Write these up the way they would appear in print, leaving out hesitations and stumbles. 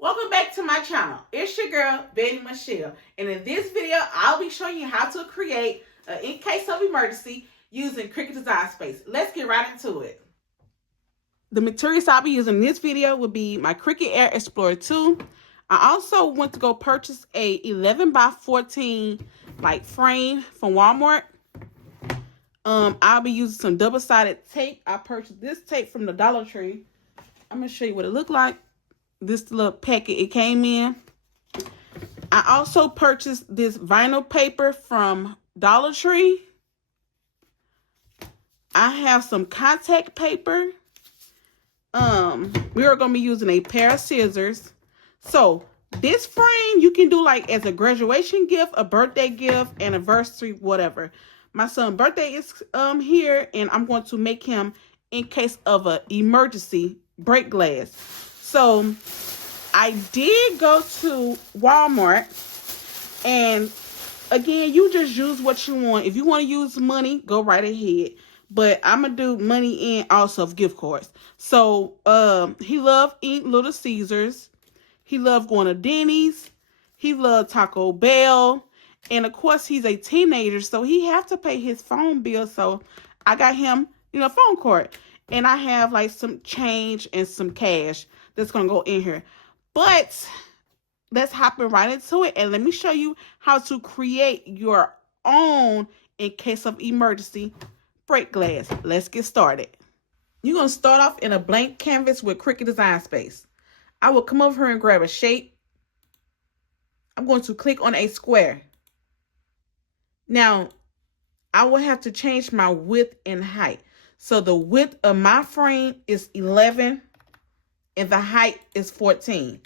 Welcome back to my channel. It's your girl, Betty Michelle. And in this video, I'll be showing you how to create an in case of emergency using Cricut Design Space. Let's get right into it. The materials I'll be using in this video will be my Cricut Air Explorer 2. I also went to go purchase a 11 by 14 frame from Walmart. I'll be using some double-sided tape. I purchased this tape from the Dollar Tree. I'm going to show you what it looked like. This little packet it came in. I also purchased this vinyl paper from Dollar Tree. I have some contact paper. We are going to be using a pair of scissors. So this frame you can do like as a graduation gift, a birthday gift, anniversary, whatever. My son's birthday is here, and I'm going to make him in case of an emergency break glass. So I did go to Walmart, and again, you just use what you want. If you want to use money, go right ahead. But I'm going to do money and also gift cards. So he loved eating Little Caesars. He loved going to Denny's. He loved Taco Bell. And of course, he's a teenager, so he have to pay his phone bill. So I got him, a phone card. And I have like some change and some cash that's going to go in here. But let's hop right into it, and let me show you how to create your own in case of emergency break glass. Let's get started. You're going to start off in a blank canvas with Cricut Design Space. I will come over here and grab a shape. I'm going to click on a square. Now, I will have to change my width and height. So the width of my frame is 11 and the height is 14.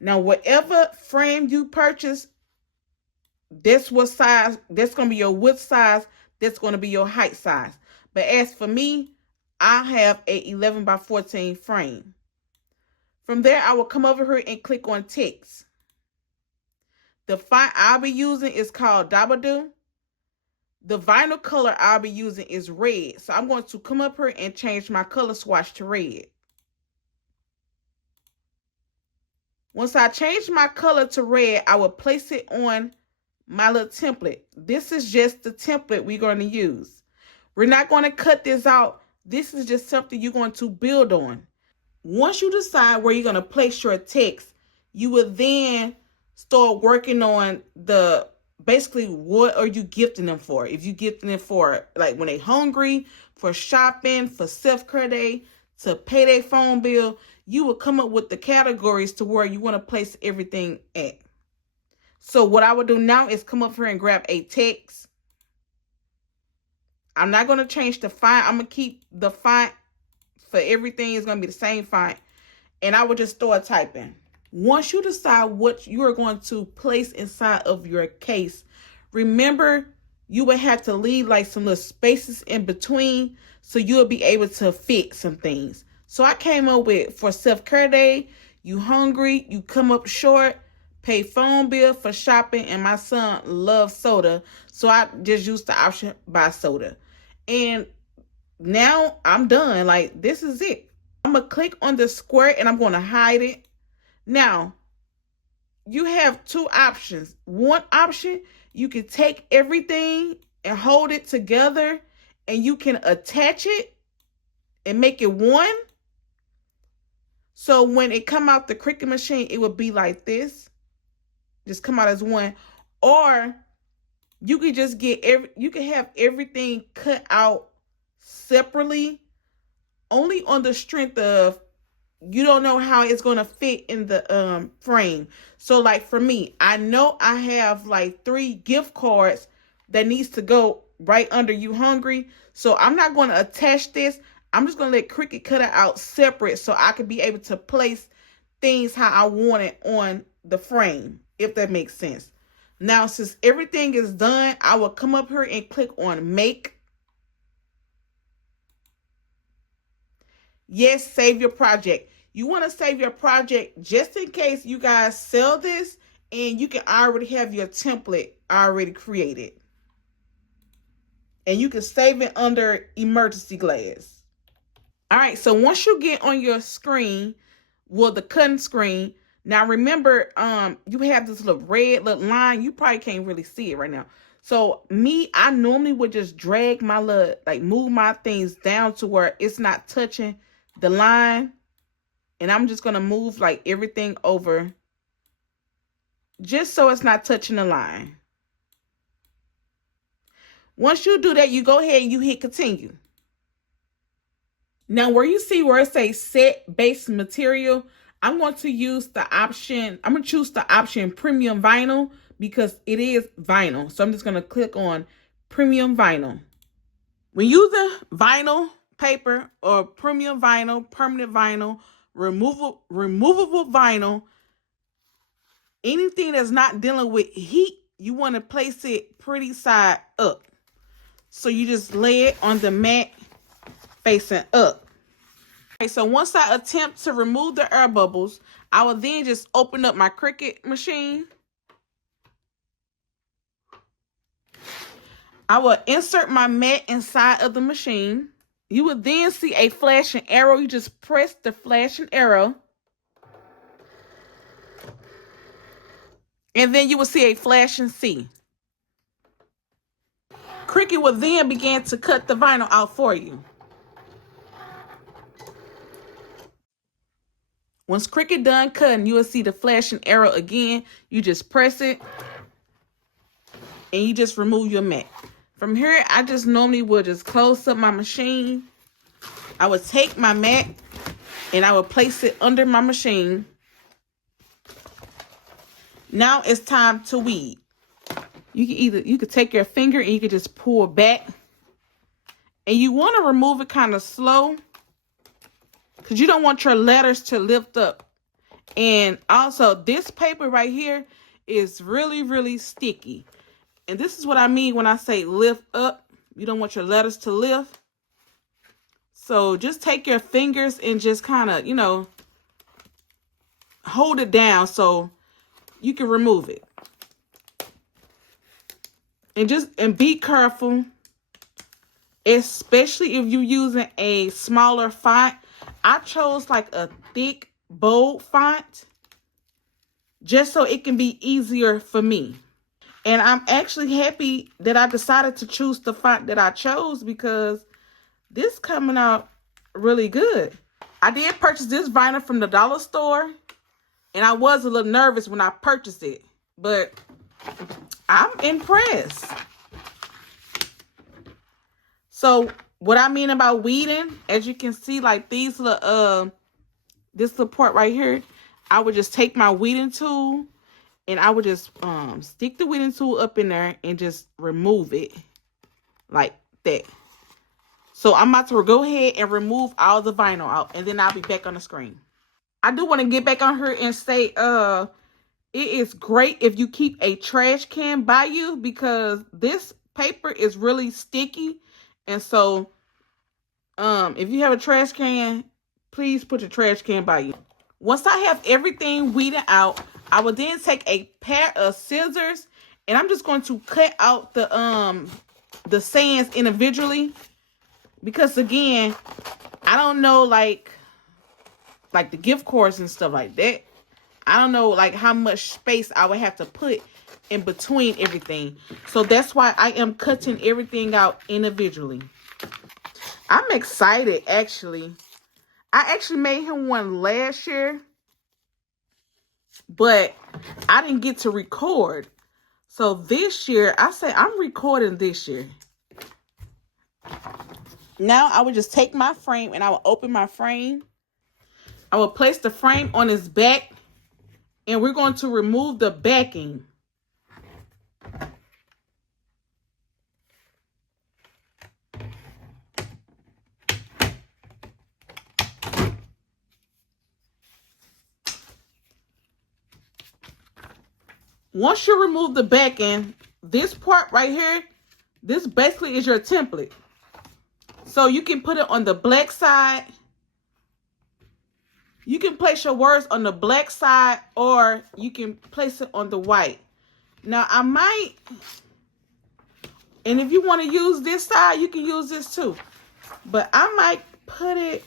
Now, whatever frame you purchase, that's what size, that's going to be your width size, that's going to be your height size. But as for me, I have a 11 by 14 frame. From there, I will come over here and click on text. The font I'll be using is called Dabadoo. The vinyl color I'll be using is red. So I'm going to come up here and change my color swatch to red. Once I change my color to red, I will place it on my little template. This is just the template we're going to use. We're not going to cut this out. This is just something you're going to build on. Once you decide where you're going to place your text, you will then start working on basically what are you gifting them for. If you gifting them for like when they're hungry, for shopping, for self-care day, to pay their phone bill, you will come up with the categories to where you want to place everything at. So what I will do now is come up here and grab a text. I'm not going to change the font. I'm going to keep the font for everything. It's going to be the same font. And I will just start typing. Once you decide what you are going to place inside of your case, remember you will have to leave like some little spaces in between so you'll be able to fit some things. So I came up with for self-care day, you hungry, you come up short, pay phone bill for shopping, and my son loves soda. So I just used the option buy soda. And now I'm done. Like, this is it. I'm going to click on the square and I'm going to hide it. Now, you have two options. One option, you can take everything and hold it together, and you can attach it and make it one. So when it come out the Cricut machine, it would be like this. Just come out as one. Or you could just you can have everything cut out separately, only on the strength of you don't know how it's going to fit in the frame. So like for me, I know I have like 3 gift cards that needs to go right under you hungry. So I'm not going to attach this. I'm just going to let Cricut cut it out separate so I can be able to place things how I want it on the frame, if that makes sense. Now, since everything is done, I will come up here and click on Make. Yes, save your project. You want to save your project just in case you guys sell this and you can already have your template already created. And you can save it under emergency glass. All right, so once you get on your screen, well, the cutting screen, Now remember, you have this little red little line. You probably can't really see it right now. So me, I normally would just drag my little, like move my things down to where it's not touching the line. And I'm just gonna move like everything over just so it's not touching the line. Once you do that, you go ahead and you hit continue. Now, where you see where it says set base material, I'm going to use the option. I'm going to choose the option premium vinyl because it is vinyl. So I'm just going to click on premium vinyl. When using vinyl paper or premium vinyl, permanent vinyl, removable vinyl, anything that's not dealing with heat, you want to place it pretty side up. So you just lay it on the mat facing up. Okay, so once I attempt to remove the air bubbles, I will then just open up my Cricut machine. I will insert my mat inside of the machine. You will then see a flashing arrow. You just press the flashing arrow. And then you will see a flashing C. Cricut will then begin to cut the vinyl out for you. Once Cricut done cutting, you will see the flashing arrow again. You just press it and you just remove your mat. From here, I just normally would just close up my machine. I would take my mat and I would place it under my machine. Now it's time to weed. You could take your finger and you could just pull back. And you want to remove it kind of slow, because you don't want your letters to lift up. And also, this paper right here is really, really sticky. And this is what I mean when I say lift up. You don't want your letters to lift. So just take your fingers and just kind of, hold it down so you can remove it. And be careful, especially if you're using a smaller font. I chose like a thick, bold font just so it can be easier for me. And I'm actually happy that I decided to choose the font that I chose because this coming out really good. I did purchase this vinyl from the dollar store, and I was a little nervous when I purchased it, but I'm impressed. So what I mean about weeding, as you can see, like these little, this little part right here, I would just take my weeding tool and I would just stick the weeding tool up in there and just remove it like that. So I'm about to go ahead and remove all the vinyl out, and then I'll be back on the screen. I do want to get back on here and say, it is great if you keep a trash can by you, because this paper is really sticky. And so, if you have a trash can, please put your trash can by you. Once I have everything weeded out, I will then take a pair of scissors and I'm just going to cut out the sands individually, because again, I don't know like the gift cards and stuff like that. I don't know like how much space I would have to put in between everything. So that's why I am cutting everything out individually. I'm excited, actually. I actually made him one last year, but I didn't get to record. So this year, I say I'm recording this year. Now I would just take my frame and I will open my frame. I will place the frame on its back, and we're going to remove the backing. Once you remove the backing, this part right here, this basically is your template. So you can put it on the black side. You can place your words on the black side, or you can place it on the white. Now I might, and if you want to use this side, you can use this too. But I might put it,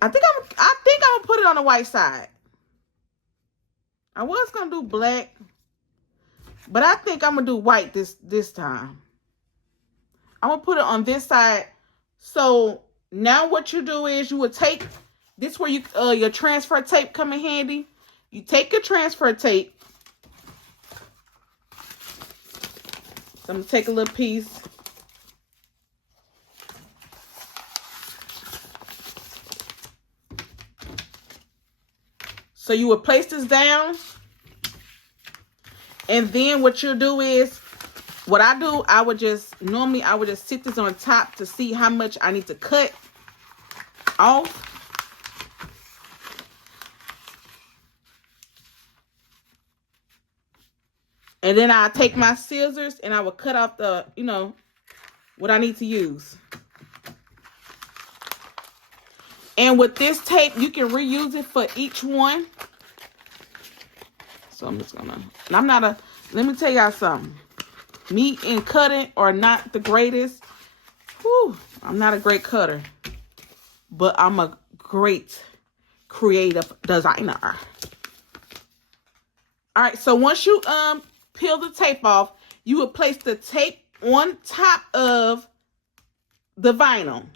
I think put it on the white side. I was going to do black, but I think I'm going to do white this time. I'm going to put it on this side. So now what you do is you would take, this where you your transfer tape come in handy. You take your transfer tape. So I'm going to take a little piece. So you would place this down. And then what you'll do is, what I do, I would just sit this on top to see how much I need to cut off. And then I take my scissors and I will cut off the, what I need to use. And with this tape, you can reuse it for each one. So I'm just gonna, let me tell y'all something. Me and cutting are not the greatest. Whew, I'm not a great cutter, but I'm a great creative designer. All right, so once you peel the tape off, you will place the tape on top of the vinyl.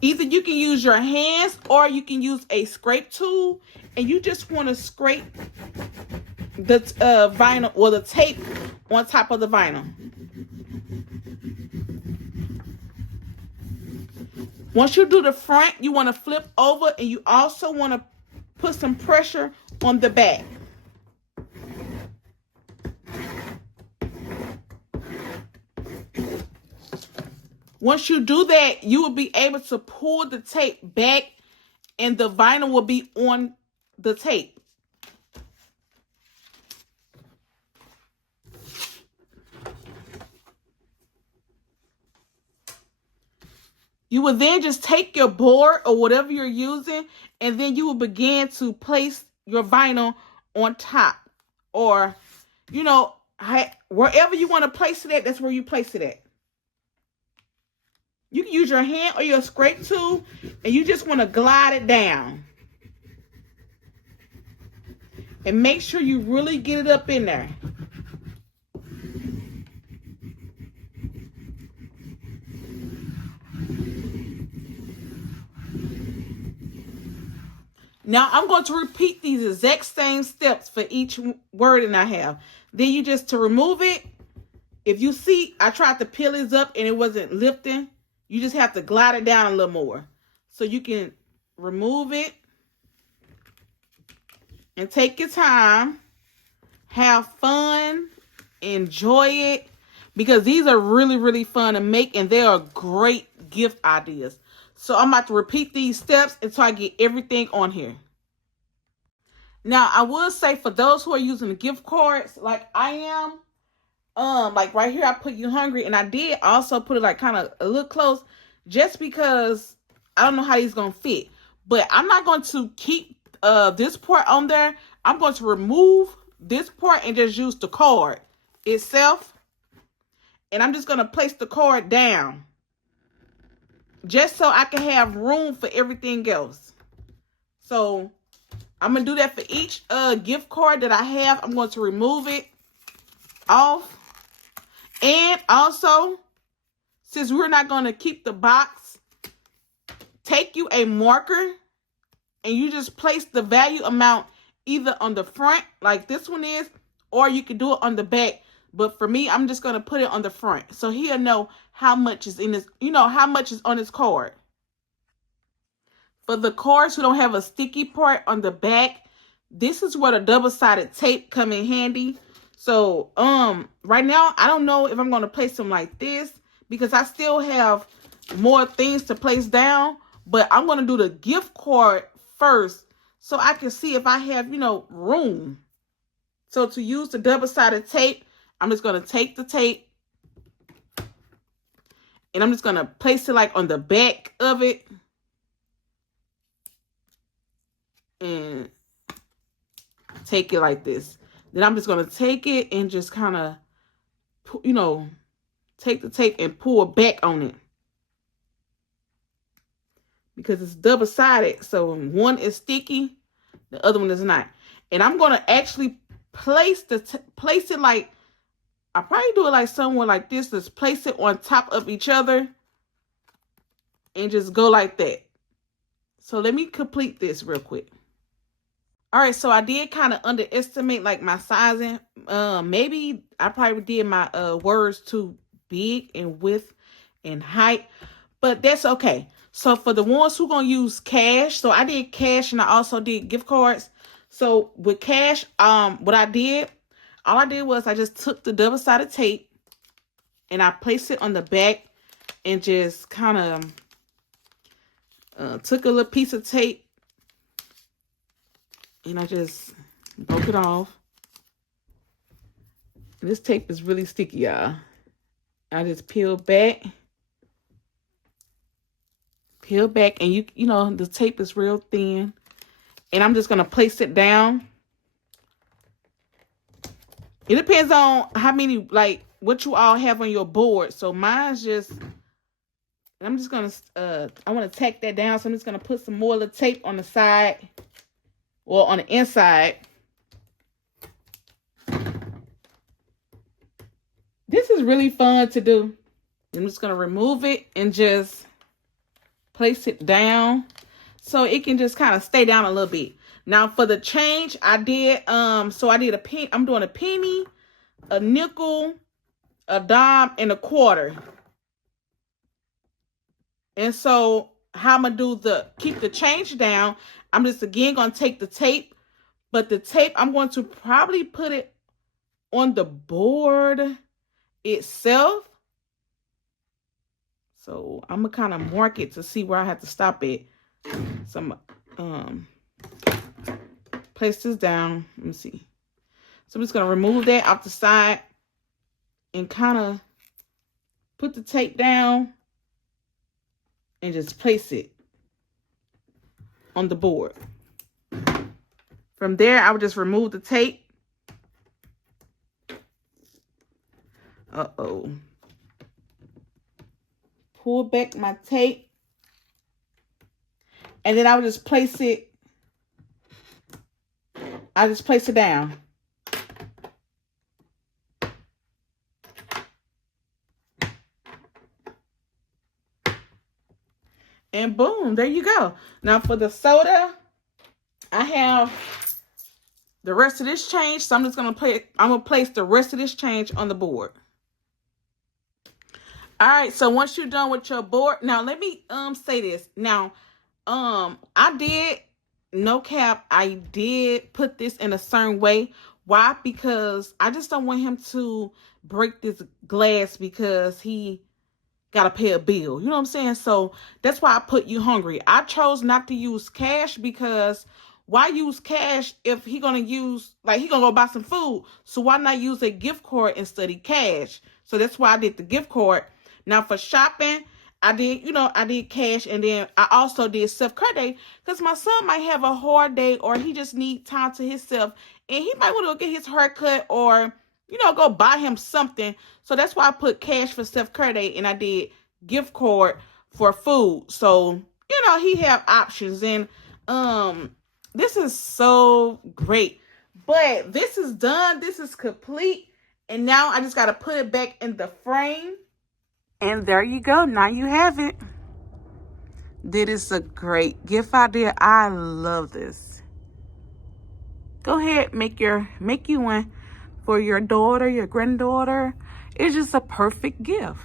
Either you can use your hands or you can use a scrape tool, and you just want to scrape the vinyl or the tape on top of the vinyl. Once you do the front, you want to flip over, and you also want to put some pressure on the back. Once you do that, you will be able to pull the tape back and the vinyl will be on the tape. You will then just take your board or whatever you're using, and then you will begin to place your vinyl on top. Or, wherever you want to place it at, that's where you place it at. You can use your hand or your scrape tool, and you just want to glide it down. And make sure you really get it up in there. Now, I'm going to repeat these exact same steps for each wording I have. Then you just, to remove it, if you see, I tried to peel this up and it wasn't lifting. You just have to glide it down a little more. So you can remove it and take your time. Have fun. Enjoy it. Because these are really, really fun to make, and they are great gift ideas. So I'm about to repeat these steps until I get everything on here. Now, I will say for those who are using the gift cards like I am, like right here, I put you hungry, and I did also put it like kind of a little close just because I don't know how these going to fit. But I'm not going to keep this part on there. I'm going to remove this part and just use the card itself. And I'm just going to place the card down just so I can have room for everything else. So I'm going to do that for each gift card that I have. I'm going to remove it off. And also, since we're not going to keep the box, take you a marker and you just place the value amount either on the front like this one is, or you can do it on the back. But for me, I'm just going to put it on the front. So he'll know how much is in this, how much is on his card. For the cards who don't have a sticky part on the back, this is where the double-sided tape come in handy. So, right now, I don't know if I'm going to place them like this because I still have more things to place down. But I'm going to do the gift card first so I can see if I have, room. So to use the double-sided tape, I'm just going to take the tape and I'm just going to place it like on the back of it. And take it like this. Then I'm just going to take it and just kind of, take the tape and pull back on it. because it's double-sided. So one is sticky, the other one is not. And I'm gonna actually place it like, I probably do it like somewhere like this. Just place it on top of each other and just go like that. So let me complete this real quick. All right, so I did kind of underestimate like my sizing. Maybe I probably did my words too big in width and height, but that's okay. So for the ones who gonna use cash, so I did cash and I also did gift cards. So with cash, what I did, all I did was I just took the double-sided tape and I placed it on the back and just kind of took a little piece of tape and I just broke it off. And this tape is really sticky, y'all. I just peel back, and you know the tape is real thin. And I'm just gonna place it down. It depends on how many, like, what you all have on your board. So mine's just, I'm just gonna, I want to tack that down. So I'm just gonna put some more of the tape on the side, or on the inside. This is really fun to do. I'm just gonna remove it and just place it down so it can just kind of stay down a little bit. Now for the change, I did so I did a penny. I'm doing a penny, a nickel, a dime, and a quarter. And so how I'm gonna do keep the change down, I'm just again gonna take the tape, but the tape I'm going to probably put it on the board itself. So I'm gonna kind of mark it to see where I have to stop it. So I'm place this down. Let me see. So I'm just gonna remove that off the side and kind of put the tape down and just place it on the board. From there, I would just remove the tape. Uh-oh. Pull back my tape. And then I would just place it. I just place it down. And boom, there you go. Now for the soda, I have the rest of this change. So I'm just gonna place the rest of this change on the board. All right, so once you're done with your board, now let me say this. Now, I did, no cap, I did put this in a certain way. Why? Because I just don't want him to break this glass because he gotta pay a bill. You know what I'm saying? So that's why I put you hungry. I chose not to use cash because why use cash if he gonna use, like, he gonna go buy some food? So why not use a gift card instead of cash? So that's why I did the gift card. Now for shopping, I did cash, and then I also did self-credit because my son might have a hard day or he just need time to himself and he might want to go get his haircut or, go buy him something. So that's why I put cash for self-credit and I did gift card for food. So, he have options, and this is so great. But this is done. This is complete. And now I just got to put it back in the frame. And there you go. Now you have it. This is a great gift idea. I love this. Go ahead, make you one for your daughter, your granddaughter. It's just a perfect gift.